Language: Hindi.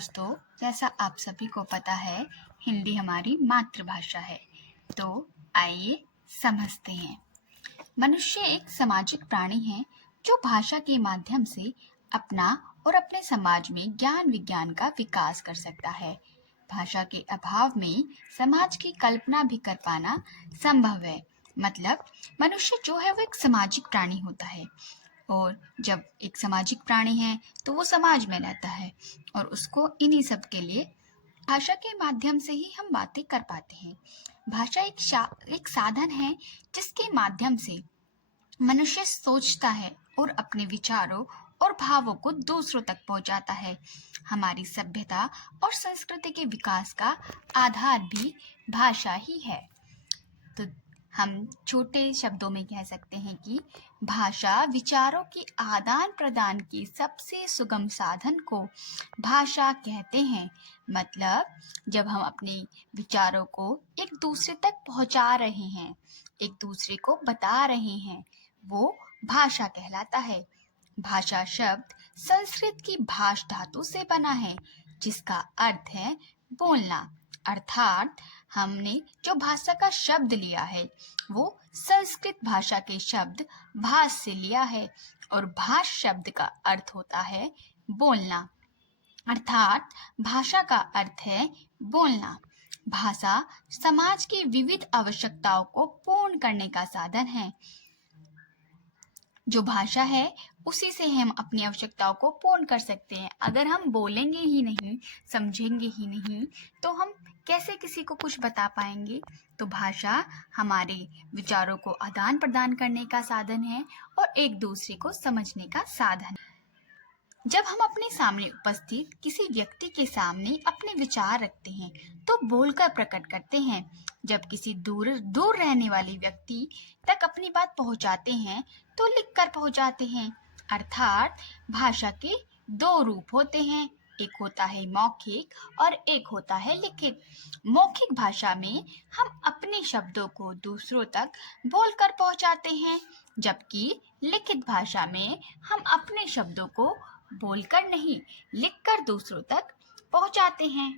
दोस्तों, जैसा आप सभी को पता है, हिंदी हमारी मातृभाषा है। तो आइए समझते हैं। मनुष्य एक सामाजिक प्राणी है जो भाषा के माध्यम से अपना और अपने समाज में ज्ञान विज्ञान का विकास कर सकता है। भाषा के अभाव में समाज की कल्पना भी कर पाना संभव है। मतलब मनुष्य जो है वो एक सामाजिक प्राणी होता है, और जब एक सामाजिक प्राणी है तो वो समाज में रहता है, और उसको इन्हीं सब के लिए भाषा के माध्यम से ही हम बातें कर पाते हैं। भाषा एक साधन है जिसके माध्यम से मनुष्य सोचता है और अपने विचारों और भावों को दूसरों तक पहुंचाता है। हमारी सभ्यता और संस्कृति के विकास का आधार भी भाषा ही है। तो हम छोटे शब्दों में कह सकते हैं कि भाषा विचारों के आदान प्रदान के सबसे सुगम साधन को भाषा कहते हैं। मतलब जब हम अपने विचारों को एक दूसरे तक पहुंचा रहे हैं, एक दूसरे को बता रहे हैं, वो भाषा कहलाता है। भाषा शब्द संस्कृत की भाष धातु से बना है, जिसका अर्थ है बोलना। अर्थात हमने जो भाषा का शब्द लिया है वो संस्कृत भाषा के शब्द भाष से लिया है, और भाष शब्द का अर्थ होता है बोलना। अर्थात भाषा का अर्थ है बोलना। भाषा समाज की विविध आवश्यकताओं को पूर्ण करने का साधन है। जो भाषा है उसी से हम अपनी आवश्यकताओं को पूर्ण कर सकते हैं। अगर हम बोलेंगे ही नहीं, समझेंगे ही नहीं, तो हम कैसे किसी को कुछ बता पाएंगे। तो भाषा हमारे विचारों को आदान प्रदान करने का साधन है और एक दूसरे को समझने का साधन। जब हम अपने सामने उपस्थित किसी व्यक्ति के सामने अपने विचार रखते हैं तो बोलकर प्रकट करते हैं। जब किसी दूर दूर रहने वाले व्यक्ति तक अपनी बात पहुंचाते हैं तो लिखकर पहुंचाते हैं। अर्थात भाषा के दो रूप होते हैं, एक होता है मौखिक और एक होता है लिखित। मौखिक भाषा में हम अपने शब्दों को दूसरों तक बोलकर पहुंचाते हैं, जबकि लिखित भाषा में हम अपने शब्दों को बोलकर नहीं, लिखकर दूसरों तक पहुंचाते हैं।